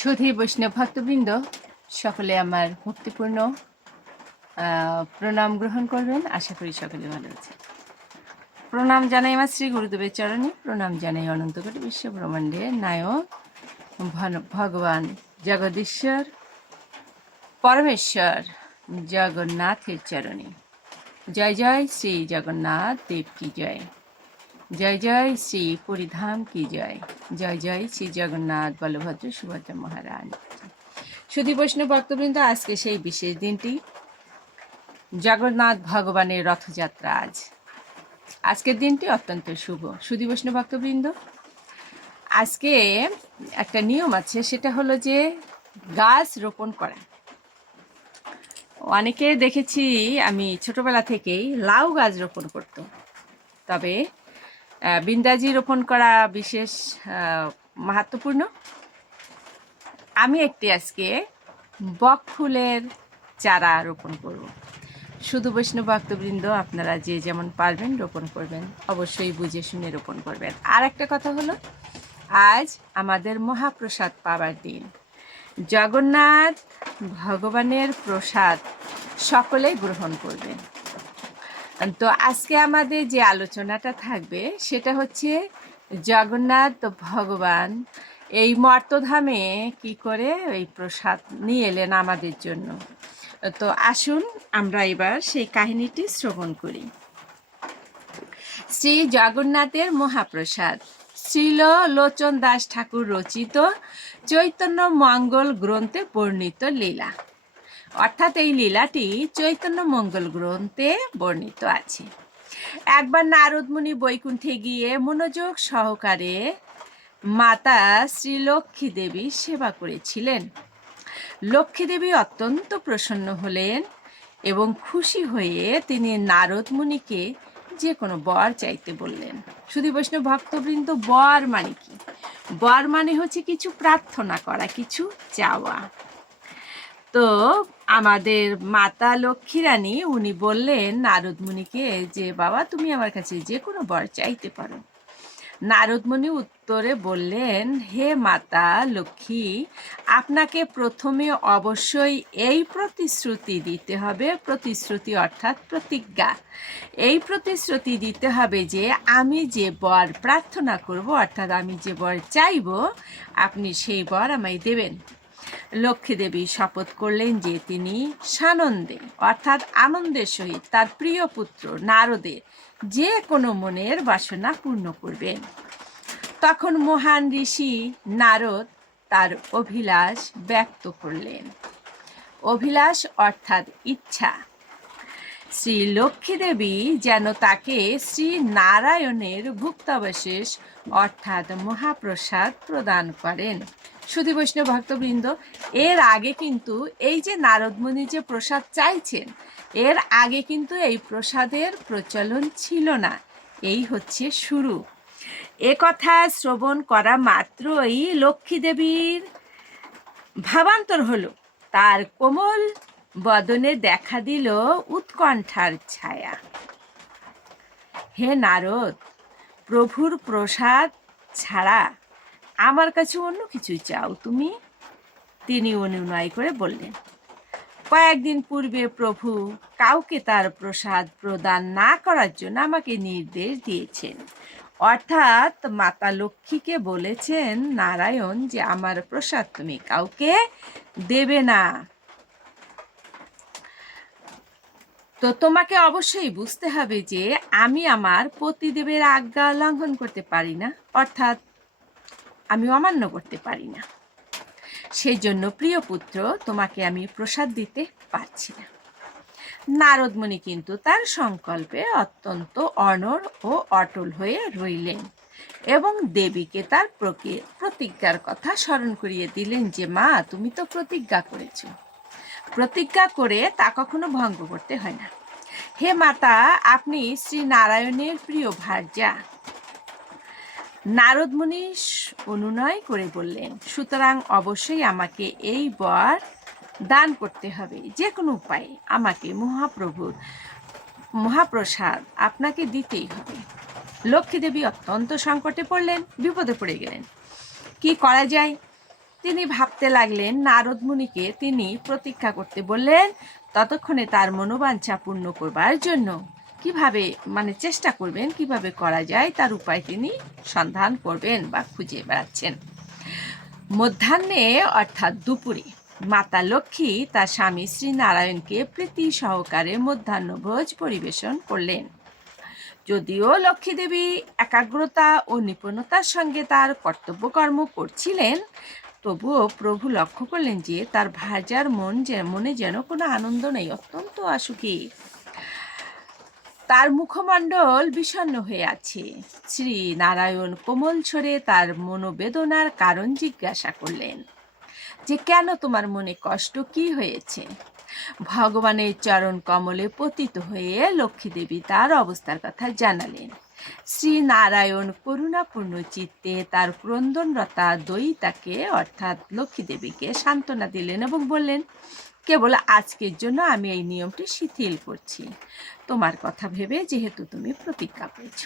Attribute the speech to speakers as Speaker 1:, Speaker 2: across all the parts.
Speaker 1: সুধী বৈষ্ণব ভক্তবৃন্দ, সকলে আমার ভক্তিপূর্ণ প্রণাম গ্রহণ করবেন। আশা করি সকলে ভালো আছে প্রণাম জানাই আমার শ্রী গুরুদেবের চরণে, প্রণাম জানাই অনন্ত কোটি বিশ্ব ব্রহ্মাণ্ডের নায়ক ভগবান জগদীশ্বর, পরমেশ্বর জগন্নাথের চরণে। জয় জয়, শ্রী জগন্নাথ দেব কি জয়। জয় জয় শ্রী পরিধাম কি জয়। জয় জয় শ্রী জগন্নাথ বলভদ্র সুভদ্রা মহারাজ। সুধী বৈষ্ণব ভক্তবৃন্দ, আজকে সেই বিশেষ দিনটি। জগন্নাথ ভগবানের রথযাত্রা আজ। আজকের দিনটি অত্যন্ত শুভ। সুধী বৈষ্ণব ভক্তবৃন্দ, আজকে একটা নিয়ম আছে, সেটা হলো যে গাছ রোপণ করা। অনেকে দেখেছি, আমি ছোটবেলা থেকেই লাউ গাছ রোপণ করতো। তবে বিন্দাজি রোপণ করা বিশেষ মাহাত্মপূর্ণ। আমি একটি আজকে বক ফুলের চারা রোপণ করব। শুধু বৈষ্ণব ভক্তবৃন্দ, আপনারা যে যেমন পারবেন রোপণ করবেন, অবশ্যই বুঝে শুনে রোপণ করবেন। আর একটা কথা হলো, আজ আমাদের মহাপ্রসাদ পাওয়ার দিন। জগন্নাথ ভগবানের প্রসাদ সকলেই গ্রহণ করবেন। তো আজকে আমাদের যে আলোচনাটা থাকবে, সেটা হচ্ছে জগন্নাথ ভগবান এই মর্তধামে কি করে ওই প্রসাদ নিয়ে এলেন আমাদের জন্য। তো আসুন আমরা এবার সেই কাহিনীটি শ্রবণ করি। শ্রী জগন্নাথের মহাপ্রসাদ শ্রীল লোচন দাস ঠাকুর রচিত চৈতন্য মঙ্গল গ্রন্থে বর্ণিত লীলা। অর্থাৎ এই লীলাটি চৈতন্য মঙ্গল গ্রন্থে বর্ণিত আছে। একবার নারদমুনি বৈকুণ্ঠে গিয়ে মনোযোগ সহকারে মাতা শ্রীলক্ষ্মী দেবী সেবা করেছিলেন। লক্ষ্মী দেবী অত্যন্ত প্রসন্ন হলেন এবং খুশি হয়ে তিনি নারদ মুনিকে যে কোনো বর চাইতে বললেন। শুধু বৈষ্ণব ভক্তবৃন্দ, বর মানে কি? বর মানে হচ্ছে কিছু প্রার্থনা করা, কিছু চাওয়া। তো আমাদের মাতা লক্ষ্মী রানী, উনি বললেন নারদ মুনিকে যে বাবা, তুমি আমার কাছে যে কোনো বর চাইতে পারো। নারদমণি উত্তরে বললেন, হে মাতা লক্ষ্মী, আপনাকে প্রথমে অবশ্যই এই প্রতিশ্রুতি দিতে হবে, প্রতিশ্রুতি অর্থাৎ প্রতিজ্ঞা। এই প্রতিশ্রুতি দিতে হবে যে, আমি যে বর প্রার্থনা করব, অর্থাৎ আমি যে বর চাইব, আপনি সেই বর আমায় দেবেন। লক্ষ্মী দেবী শপথ করলেন যে তিনি সানন্দে, অর্থাৎ আনন্দের সহিত তার প্রিয় পুত্র নারদের যে কোনো মনের বাসনা পূর্ণ করবেন। তখন মহান ঋষি নারদ তার অভিলাষ ব্যক্ত করলেন। অভিলাষ অর্থাৎ ইচ্ছা। শ্রী লক্ষ্মী দেবী যেন তাকে শ্রী নারায়ণের ভুক্তাবশেষ অর্থাৎ মহাপ্রসাদ প্রদান করেন। সুধী বৈষ্ণব ভক্তবৃন্দ, এর আগে কিন্তু এই যে নারদমণি যে প্রসাদ চাইছেন, এর আগে কিন্তু এই প্রসাদের প্রচলন ছিল না। এই হচ্ছে শুরু। এ কথা শ্রবণ করা মাত্রই লক্ষ্মী দেবীর ভাবান্তর হলো। তার কোমল বদনে দেখা দিল উৎকণ্ঠার ছায়া। হে নারদ, প্রভুর প্রসাদ ছাড়া আমার কাছে অন্য কিছু চাও? তুমি? তিনি অনুনয় করে বললেন, কয়েকদিন পূর্বে প্রভু কাউকে তার প্রসাদ প্রদান না করার জন্য আমাকে নির্দেশ দিয়েছেন। অর্থাৎ মাতা লক্ষ্মীকে বলেছেন, নারায়ণ, যে আমার প্রসাদ তুমি কাউকে দেবে না। তো তোমাকে অবশ্যই বুঝতে হবে যে আমি আমার পতিদেবের আজ্ঞা লঙ্ঘন করতে পারি না। অর্থাৎ আমি অমান্য করতে পারি না। সেই জন্য প্রিয় পুত্র তোমাকে আমি প্রসাদ দিতে পারছি না। নারদমণি কিন্তু তার সংকল্পে অত্যন্ত অনর ও অটল হয়ে রইলেন এবং দেবীকে তার প্রতিজ্ঞার কথা স্মরণ করিয়ে দিলেন যে, মা, তুমি তো প্রতিজ্ঞা করেছ। প্রতিজ্ঞা করে তা কখনো ভঙ্গ করতে হয় না। হে মাতা, আপনি শ্রী নারায়ণের প্রিয় ভার্যা নারদমুনি স- অনুনয় করে বললেন, সুতরাং অবশ্যই আমাকে এই বর দান করতে হবে, যে কোনো উপায়ে। আমাকে মহাপ্রভুর মহাপ্রসাদ আপনাকে দিতেই হবে। লক্ষ্মী দেবী অত্যন্ত সংকটে পড়লেন, বিপদে পড়ে গেলেন। কি করা যায়? তিনি ভাবতে লাগলেন নারদ মুনিকে তিনি প্রতীক্ষা করতে বললেন, ততক্ষণে তার মনোবাঞ্ছা পূর্ণ করবার জন্য। কীভাবে মানে চেষ্টা করবেন কীভাবে করা যায়, তার উপায় তিনি সন্ধান করবেন বা খুঁজে বেড়াচ্ছেন। মধ্যাহ্নে, অর্থাৎ দুপুরে, মাতা লক্ষ্মী তার স্বামী শ্রী নারায়ণকে প্রীতি সহকারে মধ্যাহ্নভোজ পরিবেশন করলেন। যদিও লক্ষ্মী দেবী একাগ্রতা ও নিপুণতার সঙ্গে তার কর্তব্যকর্ম করছিলেন, তবুও প্রভু লক্ষ্য করলেন যে তার ভাজার মন যে, মনে যেন কোনো আনন্দ নেই, অত্যন্ত আসুখী তার মুখমণ্ডল বিষণ্ণ হয়ে আছে। শ্রী নারায়ণ কোমল ছড়ে তার মনোবেদনার কারণ জিজ্ঞাসা করলেন, যে কেন তোমার মনে কষ্ট কি হয়েছে? ভগবানের চরণ কমলে পতিত হয়ে লক্ষ্মী দেবী তার অবস্থার কথা জানালেন। শ্রী নারায়ণ করুণাপূর্ণ চিত্তে তার ক্রন্দনরতা দয়িতাকে অর্থাৎ লক্ষ্মী দেবীকে সান্ত্বনা দিলেন এবং বললেন কেবল আজকের জন্য আমি এই নিয়মটি শিথিল করছি। তোমার কথা ভেবে যেহেতু তুমি প্রতিজ্ঞা করেছ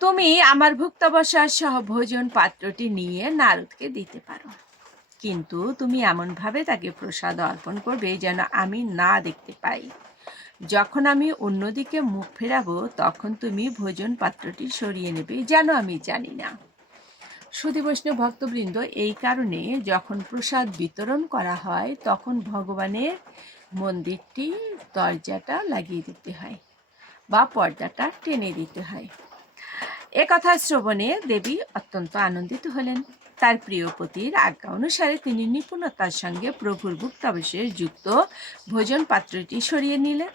Speaker 1: তুমি আমার ভুক্তাবসার সহ ভোজন পাত্রটি নিয়ে নারদকে দিতে পারো। কিন্তু তুমি এমনভাবে তাকে প্রসাদ অর্পণ করবে যেন আমি না দেখতে পাই। যখন আমি অন্যদিকে মুখ ফেরাবো, তখন তুমি ভোজন পাত্রটি সরিয়ে নেবে, যেন আমি জানি না। সুধী বৈষ্ণব ভক্তবৃন্দ এই কারণে যখন প্রসাদ বিতরণ করা হয়, তখন ভগবানের মন্দিরটি দরজাটা লাগিয়ে দিতে হয় বা পর্দাটা টেনে দিতে হয়। এ কথা শ্রবণে দেবী অত্যন্ত আনন্দিত হলেন। তার প্রিয়পতির আজ্ঞা অনুসারে তিনি নিপুণতার সঙ্গে প্রভুর ভুক্তাবশেষ যুক্ত ভোজন পাত্রটি সরিয়ে নিলেন।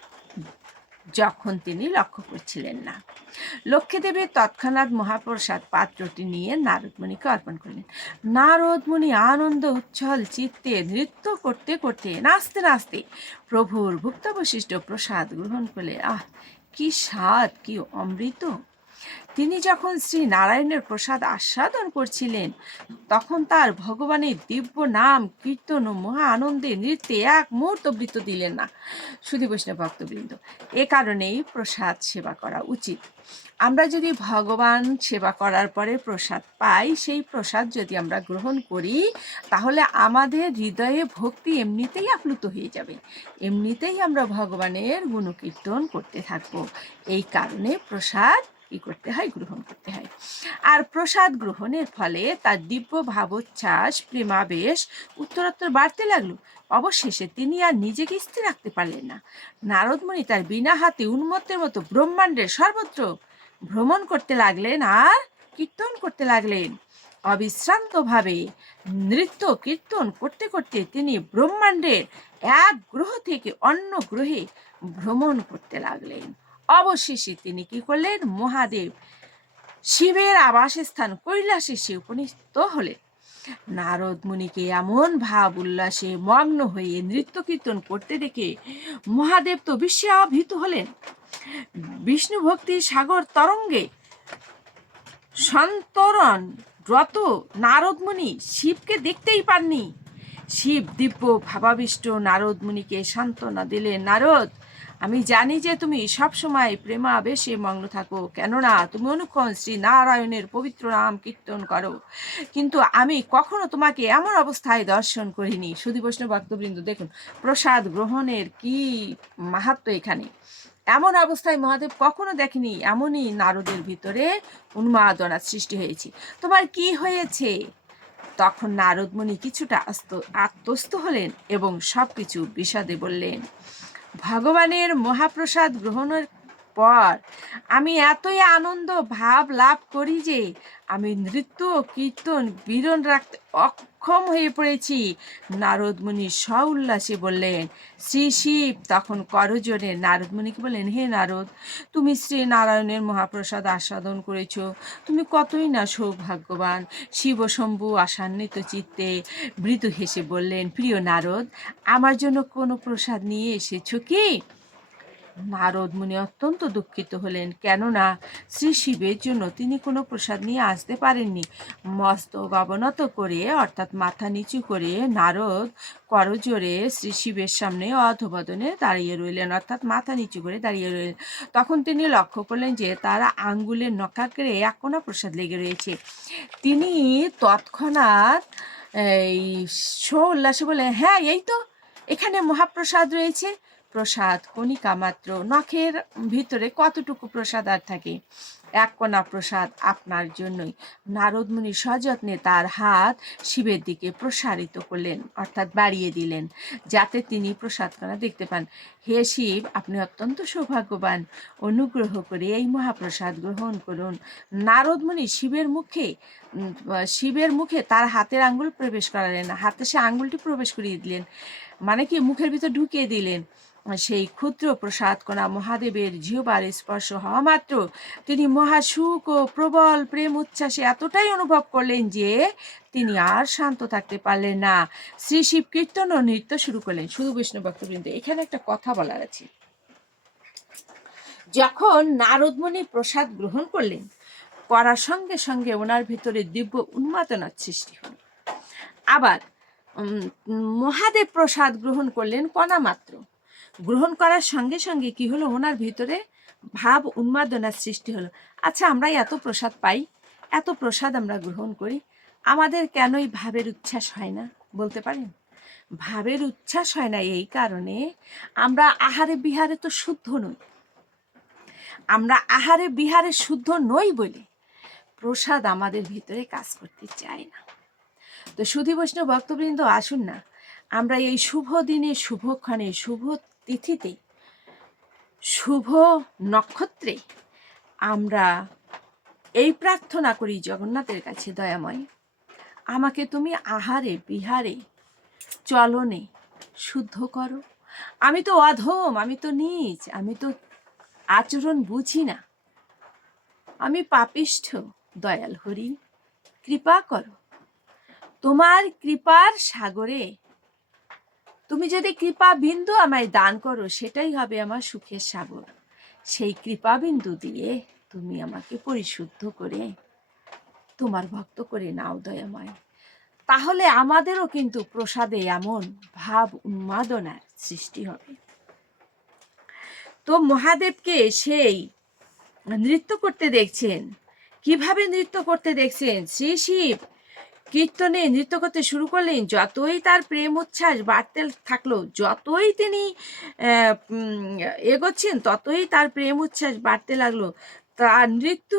Speaker 1: যখন তিনি লক্ষ্য করছিলেন না। লক্ষ্মীদেবী তৎক্ষণাৎ মহাপ্রসাদ পাত্রটি নিয়ে নারদমণিকে অর্পণ করলেন। নারদমণি আনন্দ, উচ্ছল, চিত্তে, নৃত্য করতে করতে নাচতে নাচতে প্রভুর ভুক্তাবশিষ্ট প্রসাদ গ্রহণ করলে আহ, কি স্বাদ, কি অমৃত! তিনি যখন শ্রী নারায়ণের প্রসাদ আস্বাদন করছিলেন, তখন তার ভগবানের দিব্য নাম, কীর্তন ও মহা আনন্দে নৃত্যে এক মুহূর্ত বৃত্ত দিলেন না সুধী বৈষ্ণব ভক্তবৃন্দ। এ কারণেই প্রসাদ সেবা করা উচিত। আমরা যদি ভগবান সেবা করার পরে প্রসাদ পাই, সেই প্রসাদ যদি আমরা গ্রহণ করি, তাহলে আমাদের হৃদয়ে ভক্তি এমনিতেই আপ্লুত হয়ে যাবে। এমনিতেই আমরা ভগবানের গুণকীর্তন করতে থাকব। এই কারণে প্রসাদ কি করতে হয়, গ্রহণ করতে হয়। আর প্রসাদ গ্রহণের ফলে তার দিব্য ভাবোচ্ছ্বাস, প্রেমাবেশ উত্তরোত্তর বাড়তে লাগল। অবশেষে তিনি আর নিজেকে স্থির রাখতে পারলেন না। নারদমণি তার বিনা হাতে উন্মত্তের মতো ব্রহ্মাণ্ডের সর্বত্র ভ্রমণ করতে লাগলেন আর কীর্তন করতে লাগলেন। অবিশ্রান্তভাবে নৃত্য কীর্তন করতে করতে তিনি ব্রহ্মাণ্ডের এক গ্রহ থেকে অন্য গ্রহে ভ্রমণ করতে লাগলেন। অবশেষে তিনি কি করলেন? মহাদেব শিবের আবাসস্থান কৈলাসে সে উপনীত হলেন। নারদ মুনিকে এমন ভাব উল্লাসে মগ্ন হয়ে নৃত্য কীর্তন করতে দেখে মহাদেব তো বিশ্বাভীত হলেন। বিষ্ণু ভক্তির সাগর তরঙ্গে সন্তরণ রত নারদমুনি শিবকে দেখতেই পাননি। শিব দিব্য ভাবাবিষ্ট নারদমুনিকে সান্ত্বনা দিলেন, নারদ আমি জানি যে তুমি সবসময় প্রেমাবেশে মগ্ন থাকো। কেননা তুমি অনুক্ষণ শ্রী নারায়ণের পবিত্র নাম কীর্তন করো। কিন্তু আমি কখনো তোমাকে এমন অবস্থায় দর্শন করিনি। সুধী বৈষ্ণব ভক্তবৃন্দ, দেখুন, প্রসাদ গ্রহণের কি মাহাত্ম এখানে? এমন অবস্থায় মহাদেব কখনো দেখেনি, এমনই নারদের ভিতরে উন্মাদনা সৃষ্টি হয়েছে। তোমার কি হয়েছে? তখন নারদমণি কিছুটা আত্মস্থ হলেন এবং সব কিছু বিষাদে বললেন ভগবানের মহাপ্রসাদ গ্রহণের পর আমি এতই আনন্দ ভাব লাভ করি যে আমি নৃত্য কীর্তন বিরণ রাখতে অক্ষম হয়ে পড়েছি। নারদমুনি উল্লাসে বললেন, শ্রী শিব, তখন করজোরে নারদমুনিকে বললেন, হে নারদ, তুমি শ্রী নারায়ণের মহাপ্রসাদ আস্বাদন করেছ। তুমি কতই না সৌভাগ্যবান। শিবশম্ভু আসান্বিত চিত্তে মৃদু হেসে বললেন, প্রিয় নারদ, আমার জন্য কোনো প্রসাদ নিয়ে এসেছ কি? নারদ মুনি অত্যন্ত দুঃখিত হলেন, কেননা শ্রী শিবের জন্য তিনি কোনো প্রসাদ নিয়ে আসতে পারেননি। মস্তক অবনত করে, অর্থাৎ মাথা নিচু করে নারদ করজোরে শ্রী শিবের সামনে অধবদনে দাঁড়িয়ে রইলেন, অর্থাৎ মাথা নিচু করে দাঁড়িয়ে রইলেন। তখন তিনি লক্ষ্য করলেন যে তারা আঙ্গুলের নখাগ্রে এক কোনা প্রসাদ লেগে রয়েছে। তিনি তৎক্ষণাৎ এই সো উল্লাসে বলে হ্যাঁ এই তো, এখানে মহাপ্রসাদ রয়েছে। প্রসাদ কণিকা মাত্র। নখের ভিতরে কতটুকু প্রসাদ আর থাকে? এক কোনা প্রসাদ আপনার জন্যই। নারদমুনি সযত্নে তার হাত শিবের দিকে প্রসারিত করলেন, অর্থাৎ বাড়িয়ে দিলেন, যাতে তিনি প্রসাদখানা দেখতে পান। হে শিব, আপনি অত্যন্ত সৌভাগ্যবান। অনুগ্রহ করে এই মহাপ্রসাদ গ্রহণ করুন। নারদমুনি শিবের মুখে শিবের মুখে তার হাতের আঙ্গুল প্রবেশ করালেন। হাতে সে আঙ্গুলটি প্রবেশ করিয়ে দিলেন। মানে কি? মুখের ভিতর ঢুকিয়ে দিলেন। সেই ক্ষুদ্র প্রসাদ কণা মহাদেবের জিহবার স্পর্শ হওয়া মাত্র তিনি মহাসুখ ও প্রবল প্রেম উচ্ছ্বাসে এতটাই অনুভব করলেন যে তিনি আর শান্ত থাকতে পারলেন না। শ্রী শিব কীর্তন ও নৃত্য শুরু করলেন। শুধু বৈষ্ণব ভক্তবৃন্দ, এখানে একটা কথা বলার আছে। যখন নারদমণি প্রসাদ গ্রহণ করলেন, করার সঙ্গে সঙ্গে ওনার ভিতরে দিব্য উন্মাদনার সৃষ্টি হল। আবার মহাদেব প্রসাদ গ্রহণ করলেন কণা মাত্র। গ্রহণ করার সঙ্গে সঙ্গে কি হলো? ওনার ভিতরে ভাব উন্মাদনার সৃষ্টি হলো। আচ্ছা আমরা এত প্রসাদ পাই, এত প্রসাদ আমরা গ্রহণ করি, আমাদের কেনই ভাবের উচ্ছ্বাস হয় না? বলতে পারেন? ভাবের উচ্ছ্বাস হয় না এই কারণে আমরা আহারে বিহারে তো শুদ্ধ নই। আমরা আহারে বিহারে শুদ্ধ নই বলে প্রসাদ আমাদের ভিতরে কাজ করতে চায় না। তো সুধী বৈষ্ণব ভক্তবৃন্দ, আসুন না। আমরা এই শুভ দিনে শুভক্ষণে শুভ তিথিতে। শুভ নক্ষত্রে আমরা এই প্রার্থনা করি জগন্নাথের কাছে দয়াময়। আমাকে তুমি আহারে, বিহারে, চলনে শুদ্ধ করো। আমি তো অধম, আমি তো নীচ, আমি তো আচরণ বুঝি না। আমি পাপিষ্ঠ, দয়াল হরি, কৃপা করো। তোমার কৃপার সাগরে তুমি যদি কৃপা বিন্দু আমায় দান করো, সেটাই হবে আমার সুখের সাগর। সেই কৃপা বিন্দু দিয়ে তুমি আমাকে পরিশুদ্ধ করে, তোমার ভক্ত করে নাও দয়াময়। তাহলে আমাদেরও কিন্তু প্রসাদে এমন ভাব উন্মাদনার সৃষ্টি হবে। তো মহাদেবকে সেই নৃত্য করতে দেখছেন। কীভাবে নৃত্য করতে দেখছেন? শ্রী শিব কীর্তনে নৃত্য করতে শুরু করলেন, যতই তার প্রেম উচ্ছ্বাস বাড়তে থাকল, যতই তিনি এগোচ্ছেন, ততই তার প্রেম উচ্ছ্বাস বাড়তে লাগল। তার নৃত্য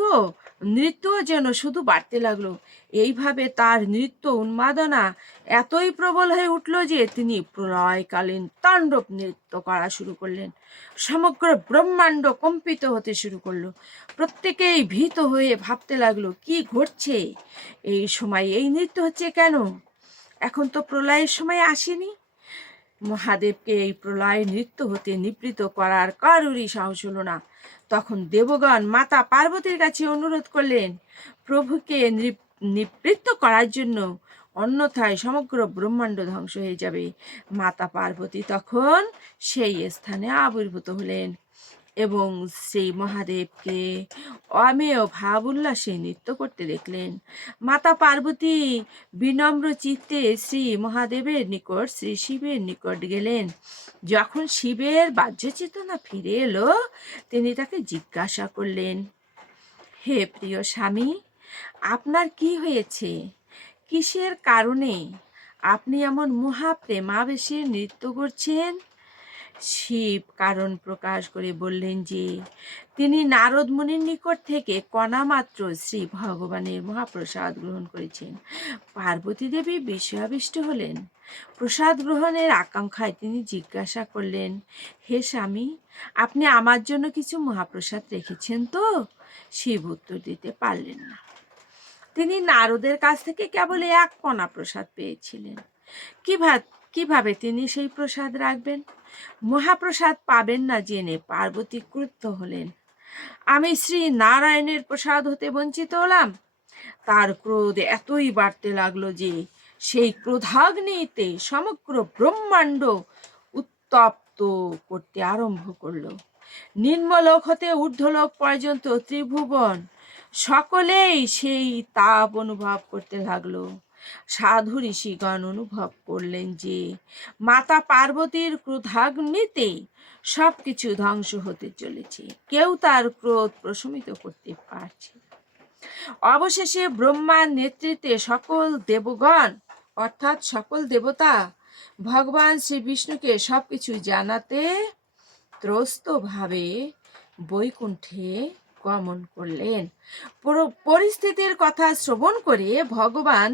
Speaker 1: নৃত্য যেন শুধু বাড়তে লাগল। এইভাবে তার নৃত্য উন্মাদনা এতই প্রবল হয়ে উঠল যে তিনি প্রলয়কালীন তাণ্ডব নৃত্য করা শুরু করলেন। সমগ্র ব্রহ্মাণ্ড কম্পিত হতে শুরু করল। প্রত্যেকেই ভীত হয়ে ভাবতে লাগল, কি ঘটছে? এই সময় এই নৃত্য হচ্ছে কেন? এখন তো প্রলয়ের সময় আসেনি। মহাদেবকে এই প্রলয় নৃত্য হতে নিবৃত করার কারোরই সাহস হল না। তখন দেবগণ মাতা পার্বতীর কাছে অনুরোধ করলেন, প্রভুকে নিবৃত্ত করার জন্য অন্যথায় সমগ্র ব্রহ্মাণ্ড ধ্বংস হয়ে যাবে। মাতা পার্বতী তখন সেই স্থানে আবির্ভূত হলেন। এবং সেই মহাদেবকে অমেয় ভাব উল্লাসে নৃত্য করতে দেখলেন। মাতা পার্বতী বিনম্র চিত্তে শ্রী মহাদেবের নিকট, শ্রী শিবের নিকট গেলেন। যখন শিবের বাহ্য চেতনা ফিরে এলো, তিনি তাকে জিজ্ঞাসা করলেন, হে প্রিয় স্বামী, আপনার কি হয়েছে? কিসের কারণে আপনি এমন মহাপ্রেমাবেশে নৃত্য করছেন? শিব কারণ প্রকাশ করে বললেন যে, তিনি নারদ মুনির নিকট থেকে কণা মাত্র শ্রী ভগবানের মহাপ্রসাদ গ্রহণ করেছেন। পার্বতী দেবী বিষয়াবিষ্ট হলেন। প্রসাদ গ্রহণের আকাঙ্ক্ষায় তিনি জিজ্ঞাসা করলেন, হে স্বামী, আপনি আমার জন্য কিছু মহাপ্রসাদ রেখেছেন তো? শিব উত্তর দিতে পারলেন না। তিনি নারদের কাছ থেকে কেবল এক কণা প্রসাদ পেয়েছিলেন। কীভাবে কীভাবে তিনি সেই প্রসাদ রাখবেন? মহাপ্রসাদ পাবেন না জেনে পার্বতী ক্রুদ্ধ হলেন। আমি শ্রী নারায়ণের প্রসাদ হতে বঞ্চিত হলাম। তার ক্রোধ এতই বাড়তে লাগল যে সেই ক্রোধাগ্নিতে সমগ্র ব্রহ্মাণ্ড উত্তপ্ত করতে আরম্ভ করল। নিম্নলোক হতে ঊর্ধ্বলোক পর্যন্ত ত্রিভুবন, সকলেই সেই তাপ অনুভব করতে লাগল। সাধু ঋষিগণ অনুভব করলেন যে মাতা পার্বতীর ক্রোধাগ্নিতে সব কিছু ধ্বংস হতে চলেছে। কেউ তার ক্রোধ প্রশমিত করতে পারছে অবশেষে ব্রহ্মার নেতৃত্বে সকল দেবগণ, অর্থাৎ সকল দেবতা, ভগবান শ্রী বিষ্ণুকে সবকিছু জানাতে ত্রস্তভাবে বৈকুণ্ঠে গমন করলেন। পরিস্থিতির কথা শ্রবণ করে ভগবান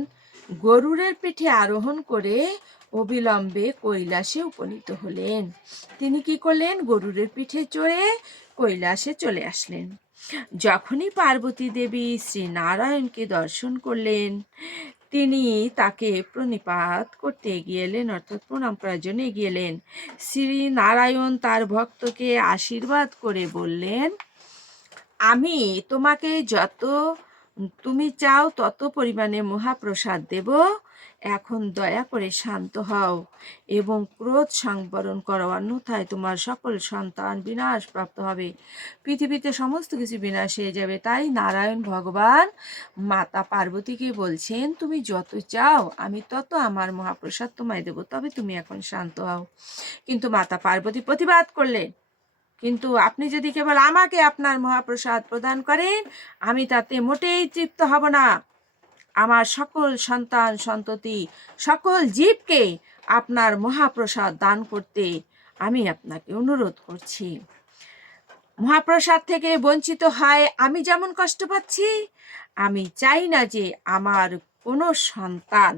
Speaker 1: গরুরের পিঠে আরোহণ করে অবিলম্বে কৈলাসে উপনীত হলেন। তিনি কি করলেন? গরুরের পিঠে চড়ে কৈলাসে চলে আসলেন। যখনই পার্বতী দেবী শ্রী নারায়ণকে দর্শন করলেন, তিনি তাকে প্রণিপাত করতে এগিয়ে এলেন, অর্থাৎ প্রণাম করার জন্য এগিয়ে এলেন। শ্রী নারায়ণ তার ভক্তকে আশীর্বাদ করে বললেন, আমি তোমাকে যত তুমি চাও তত পরিমাণে মহাপ্রসাদ দেব? এখন দয়া করে শান্ত হও এবং ক্রোধ সংবরণ করো, অন্যথায় তোমার সকল সন্তান বিনাশ প্রাপ্ত হবে। পৃথিবীতে সমস্ত কিছু বিনাশ হয়ে যাবে, তাই নারায়ণ ভগবান মাতা পার্বতীকে বলছেন, তুমি যত চাও, আমি তত আমার মহাপ্রসাদ তোমায় দেব, তবে তুমি এখন শান্ত হও। কিন্তু মাতা পার্বতী প্রতিবাদ করলেন। কিন্তু আপনি যদি কেবল আমাকে আপনার মহাপ্রসাদ প্রদান করেন, আমি তাতে মোটেই তৃপ্ত হব না। আমার সকল সন্তান সন্ততি, সকল জীবকে আপনার মহাপ্রসাদ দান করতে আমি আপনাকে অনুরোধ করছি। মহাপ্রসাদ থেকে বঞ্চিত হয়, আমি যেমন কষ্ট পাচ্ছি, আমি চাই না যে আমার কোনো সন্তান।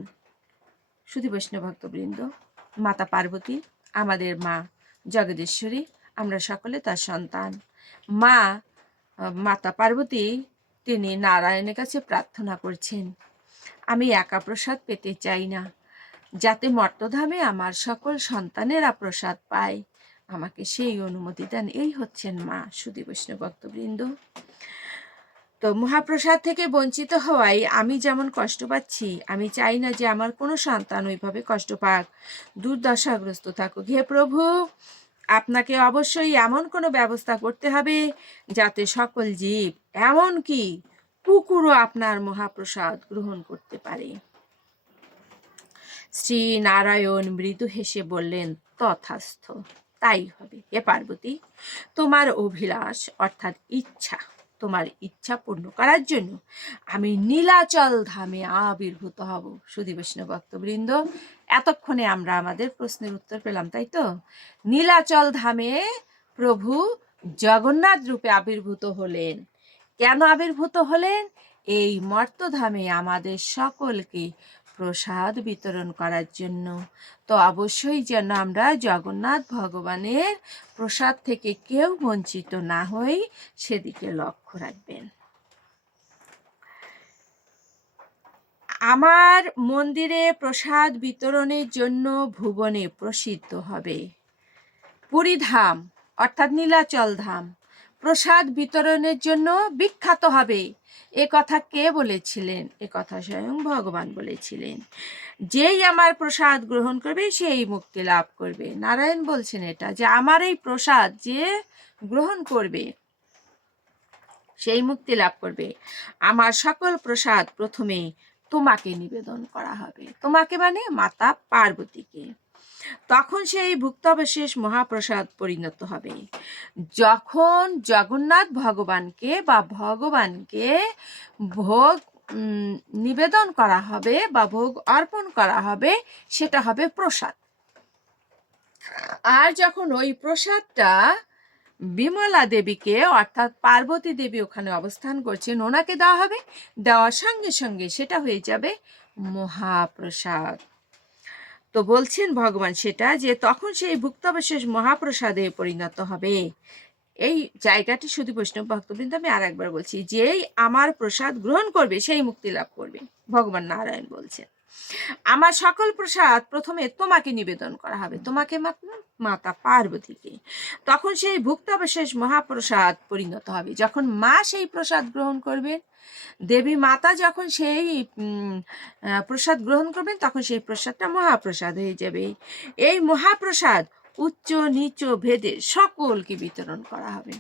Speaker 1: শুধু বৈষ্ণব ভক্তবৃন্দ, মাতা পার্বতী, আমাদের মা জগদীশ্বরী আমরা সকলে তার সন্তান। মা, মাতা পার্বতী, তিনি নারায়ণের কাছে প্রার্থনা করছেন। আমি একা প্রসাদ পেতে চাই না, যাতে মর্তধামে আমার সকল সন্তানেরা প্রসাদ পায়। আমাকে সেই অনুমতি দেন। এই হচ্ছেন মা সুদী বৈষ্ণব ভক্তবৃন্দ। তো মহাপ্রসাদ থেকে বঞ্চিত হওয়ায় আমি যেমন কষ্ট পাচ্ছি, আমি চাই না যে আমার কোনো সন্তান ওইভাবে কষ্ট পাক, দুর্দশাগ্রস্ত থাকুক। হে প্রভু আপনাকে অবশ্যই এমন কোনো ব্যবস্থা করতে হবে যাতে সকল জীব, এমনকি কুকুরও আপনার মহাপ্রসাদ গ্রহণ করতে পারে। শ্রী নারায়ণ মৃদু হেসে বললেন, তথাস্থ, তাই হবে। হে পার্বতী, তোমার অভিলাষ, অর্থাৎ ইচ্ছা তোমার ইচ্ছা পূর্ণ করার জন্য আমি নীলাচল ধামে আবির্ভূত হব। সুধী বৈষ্ণব ভক্তবৃন্দ, এতক্ষণে আমরা আমাদের প্রশ্নের উত্তর পেলাম, তাই তো? নীলাচল ধামে প্রভু জগন্নাথ রূপে আবির্ভূত হলেন। কেন আবির্ভূত হলেন? এই মর্তধামে আমাদের সকলকে প্রসাদ বিতরণ করার জন্য। তো অবশ্যই যেন আমরা জগন্নাথ ভগবানের প্রসাদ থেকে কেউ বঞ্চিত না হই, সেদিকে লক্ষ্য রাখবেন। আমার মন্দিরে প্রসাদ বিতরণের জন্য ভুবনে প্রসিদ্ধ হবে পুরীধাম, অর্থাৎ নীলাচল ধাম প্রসাদ বিতরণের জন্য বিখ্যাত হবে। এ কথা কে বলেছিলেন? এ কথা স্বয়ং ভগবান বলেছিলেন। যেই আমার প্রসাদ গ্রহণ করবে, সেই মুক্তি লাভ করবে। নারায়ণ বলছেন এটা, যে আমার এই প্রসাদ যে গ্রহণ করবে, সেই মুক্তি লাভ করবে। আমার সকল প্রসাদ প্রথমে তোমাকে নিবেদন করা হবে। তোমাকে মানে মাতা পার্বতীকে। তখন সেই ভুক্তাবশেষ মহাপ্রসাদ পরিণত হবে। যখন জগন্নাথ ভগবানকে বা ভগবানকে ভোগ নিবেদন করা হবে বা ভোগ অর্পণ করা হবে, সেটা হবে প্রসাদ। আর যখন ওই প্রসাদটা বিমলা দেবীকে, অর্থাৎ পার্বতী দেবী ওখানে অবস্থান করছেন, ওনাকে দেওয়া হবে, দেওয়ার সঙ্গে সঙ্গে সেটা হয়ে যাবে মহাপ্রসাদ। তো বলছেন ভগবান সেটা যে তখন সেই ভুক্তাবশেষ মহাপ্রসাদে পরিণত হবে। এই জায়গাটি শুধু বৈষ্ণব ভক্তবৃন্দ, আমি আর একবার বলছি, যেই আমার প্রসাদ গ্রহণ করবে সেই মুক্তি লাভ করবে, ভগবান নারায়ণ বলছেন। আমার সকল প্রসাদ প্রথমে তোমাকে নিবেদন করা হবে, তোমাকে মাতা পার্বতীকে। তখন সেই ভুক্তাবশেষ মহাপ্রসাদ পরিণত হবে। যখন মা সেই প্রসাদ গ্রহণ করবেন দেবী মাতা যখন সেই প্রসাদ গ্রহণ করবেন, তখন সেই প্রসাদটা মহাপ্রসাদ হয়ে যাবে। এই মহাপ্রসাদ উচ্চ, নিচ ভেদে সকলকে বিতরণ করা হবে।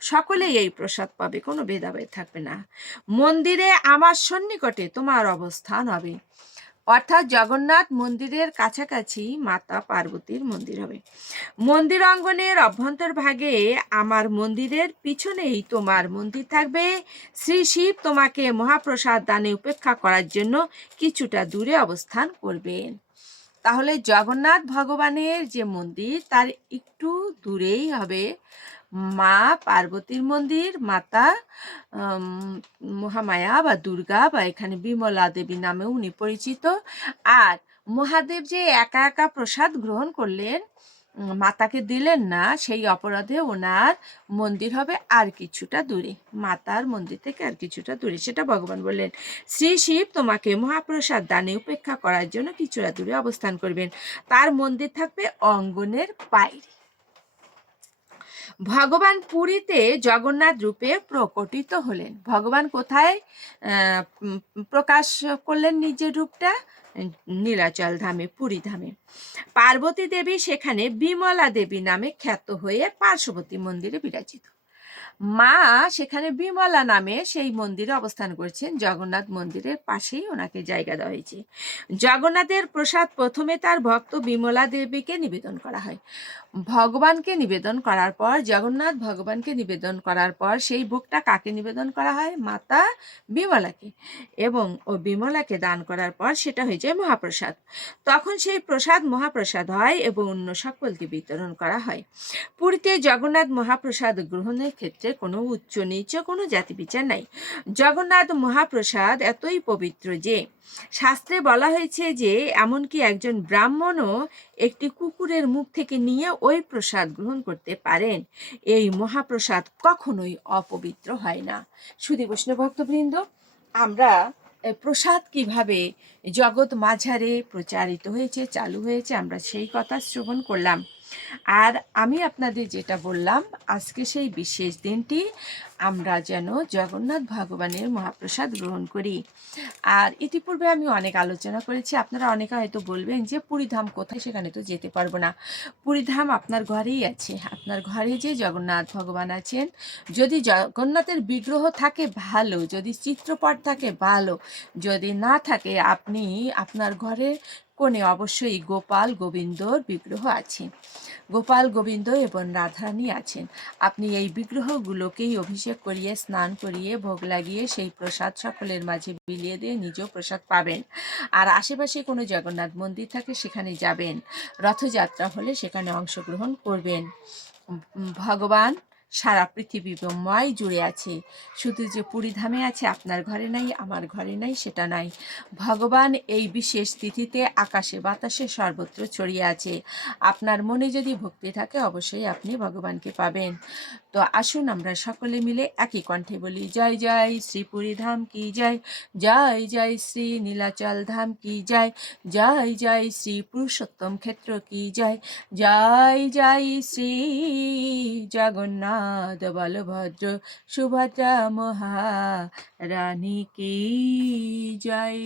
Speaker 1: সকলেই এই প্রসাদ পাবে, কোনো ভেদাভেদ থাকবে না। মন্দিরে, আমার সন্নিকটে তোমার অবস্থান হবে। অর্থাৎ জগন্নাথ মন্দিরের কাছাকাছি মাতা পার্বতীর মন্দির হবে। মন্দির অঙ্গনের অভ্যন্তর ভাগে আমার মন্দিরের পিছনেই তোমার মন্দির থাকবে। শ্রী শিব তোমাকে মহাপ্রসাদ দানে উপেক্ষা করার জন্য কিছুটা দূরে অবস্থান করবেন। তাহলে জগন্নাথ ভগবানের যে মন্দির, তার একটু দূরেই হবে। মা পার্বতীর মন্দির, মাতা মহামায়া বা দুর্গা বা এখানে বিমলা দেবী নামেও উনি পরিচিত। আর মহাদেব যে একা একা প্রসাদ গ্রহণ করলেন মাতাকে দিলেন না, সেই অপরাধে ওনার মন্দির হবে আর কিছুটা দূরে। মাতার মন্দির থেকে আর কিছুটা দূরে, সেটা ভগবান বললেন, শ্রী শিব তোমাকে মহাপ্রসাদ দানে উপেক্ষা করার জন্য কিছুটা দূরে অবস্থান করবেন। তার মন্দির থাকবে অঙ্গনের বাইরে। ভগবান পুরীতে জগন্নাথ রূপে প্রকটিত হলেন। ভগবান কোথায়? প্রকাশ করলেন নিজের রূপটা? নীলাচল ধামে, পুরী ধামে। পার্বতী দেবী সেখানে বিমলা দেবী নামে খ্যাত হয়ে পার্শ্ববর্তী মন্দিরে বিরাজিত। মা সেখানে বিমলা নামে সেই মন্দিরে অবস্থান করছেন। জগন্নাথ মন্দিরের পাশেই ওনাকে জায়গা দেওয়া হয়েছে। জগন্নাথের প্রসাদ প্রথমে তার ভক্ত বিমলা দেবীকে নিবেদন করা হয়। ভগবানকে নিবেদন করার পর, জগন্নাথ ভগবানকে নিবেদন করার পর সেই ভোগটা কাকে নিবেদন করা হয়? মাতা বিমলাকে। এবং ও বিমলাকে দান করার পর সেটা হয়ে যায় মহাপ্রসাদ। তখন সেই প্রসাদ মহাপ্রসাদ হয় এবং অন্য সকলকে বিতরণ করা হয়। পুরীতে জগন্নাথ মহাপ্রসাদ গ্রহণের ক্ষেত্রে কোনো উচ্চ নিচ কোনো জাতি বিচার নাই। জগন্নাথ মহাপ্রসাদ এতই পবিত্র যে, শাস্ত্রে বলা হয়েছে যে, এমনকি একজন ব্রাহ্মণও একটি কুকুরের মুখ থেকে নিয়ে ওই প্রসাদ গ্রহণ করতে পারেন। এই মহাপ্রসাদ কখনোই অপবিত্র হয় না। সুদী বৈষ্ণব ভক্তবৃন্দ, আমরা প্রসাদ কীভাবে জগৎ মাঝারে প্রচারিত হয়েছে, চালু হয়েছে, আমরা সেই কথা শ্রবণ করলাম। আর আমি আপনাদের যেটা বললাম, আজকে সেই বিশেষ দিনটি আমরা যেন জগন্নাথ ভগবানের মহাপ্রসাদ গ্রহণ করি। আর ইতিপূর্বে আমি অনেক আলোচনা করেছি, আপনারা অনেকে হয়তো বলবেন যে পুরীধাম কোথায়, সেখানে তো যেতে পারব না। পুরীধাম আপনার ঘরেই আছে, আপনার ঘরে যে জগন্নাথ ভগবান আছেন, যদি জগন্নাথের বিগ্রহ থাকে ভালো, যদি চিত্রপট থাকে ভালো, যদি না থাকে আপনি আপনার ঘরের কোণে অবশ্যই গোপাল গোবিন্দর বিগ্রহ আছে। গোপাল গোবিন্দ এবং রাধারানী আছেন। আপনি এই বিগ্রহগুলোকেই অভিষেক করিয়ে, স্নান করিয়ে, ভোগ লাগিয়ে সেই প্রসাদ সকলের মাঝে বিলিয়ে দিয়ে নিজেও প্রসাদ পাবেন। আর আশেপাশে কোনো জগন্নাথ মন্দির থাকে, সেখানে যাবেন। রথযাত্রা হলে সেখানে অংশগ্রহণ করবেন। ভগবান সারা পৃথিবী ব্রহ্মাই জুড়ে আছে। শুধু যে পুরীধামে আছে, আপনার ঘরে নাই, আমার ঘরে নাই, সেটা নাই। ভগবান এই বিশেষ তিথিতে আকাশে বাতাসে সর্বত্র ছড়িয়ে আছে। আপনার মনে যদি ভক্তি থাকে, অবশ্যই আপনি ভগবানকে পাবেন। তো আসুন আমরা সকলে মিলে একই কণ্ঠে বলি, জয় জয় শ্রী পুরী ধাম কি জয়? জয় জয়, শ্রী নীলাচল ধাম কি জয়? জয় জয়, শ্রী পুরুষোত্তম ক্ষেত্র কি জয়? জয় জয়, শ্রী জগন্নাথ বলভদ্র সুভদ্রা মহা রানী কি জয়?